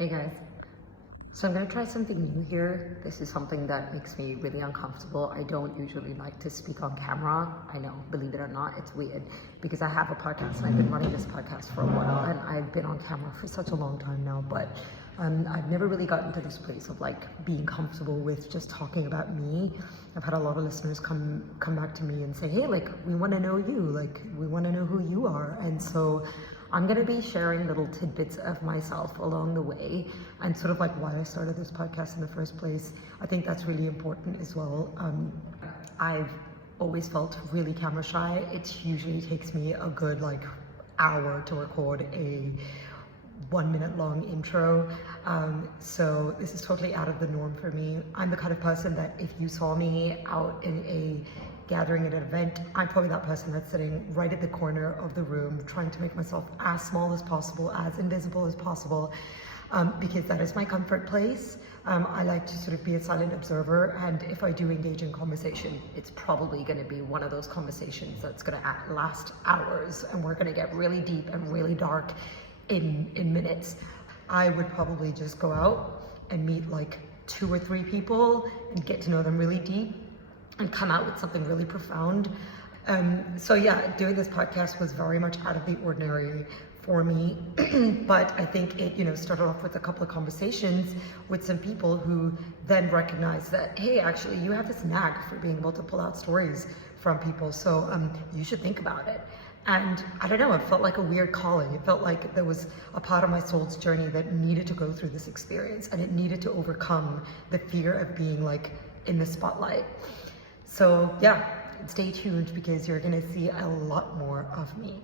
Hey guys, so I'm gonna try something new here. This is something that makes me really uncomfortable. I don't usually like to speak on camera. I know, believe it or not, it's weird because I have a podcast and I've been running this podcast for a while and I've been on camera for such a long time now, but I've never really gotten to this place of like being comfortable with just talking about me. I've had a lot of listeners come back to me and say, hey, like, we wanna know you, like, we wanna know who you are. And so I'm gonna be sharing little tidbits of myself along the way and sort of like why I started this podcast in the first place. I think that's really important as well. I've always felt really camera shy. It usually takes me a good like hour to record a 1 minute long intro. So this is totally out of the norm for me. I'm the kind of person that if you saw me out in a gathering at an event, I'm probably that person that's sitting right at the corner of the room trying to make myself as small as possible, as invisible as possible, because that is my comfort place. I like to sort of be a silent observer, and if I do engage in conversation, it's probably going to be one of those conversations that's going to last hours and we're going to get really deep and really dark in minutes. I would probably just go out and meet like 2 or 3 people and get to know them really deep and come out with something really profound. So yeah, doing this podcast was very much out of the ordinary for me, but I think it, started off with a couple of conversations with some people who then recognized that, hey, actually, you have this knack for being able to pull out stories from people, so you should think about it. And I don't know, it felt like a weird calling. It felt like there was a part of my soul's journey that needed to go through this experience and it needed to overcome the fear of being like in the spotlight. So yeah, stay tuned because you're gonna see a lot more of me.